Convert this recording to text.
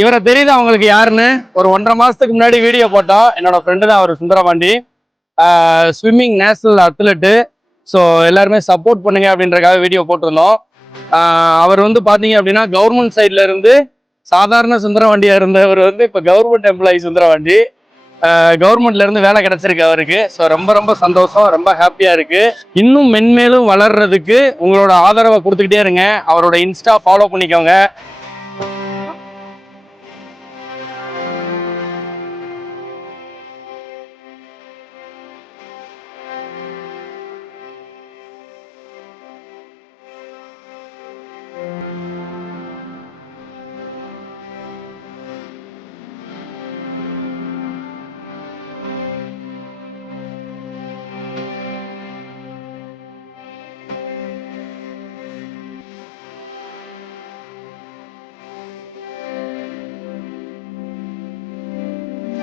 இவரை தெரியுது அவங்களுக்கு யாருன்னு? ஒரு 1.5 மாசத்துக்கு முன்னாடி வீடியோ போட்டோம். என்னோட ஃப்ரெண்டு தான் அவர், Sundarapandi. Swimming national athlete. So எல்லாருமே சப்போர்ட் பண்ணுங்க அப்படின்றக்காக வீடியோ போட்டிருந்தோம். அவர் வந்து பார்த்தீங்க அப்படின்னா கவர்மெண்ட் சைட்ல இருந்து சாதாரண சுந்தரபாண்டியா இருந்தவர் வந்து இப்போ கவர்மெண்ட் எம்ப்ளாயி சுந்தரபாண்டி. கவர்மெண்ட்ல இருந்து வேலை கிடைச்சிருக்கு அவருக்கு. ஸோ ரொம்ப ரொம்ப சந்தோஷம், ரொம்ப ஹாப்பியா இருக்கு. இன்னும் மென்மேலும் வளர்றதுக்கு உங்களோட ஆதரவை கொடுத்துக்கிட்டே இருங்க. அவரோட இன்ஸ்டா ஃபாலோ பண்ணிக்கோங்க.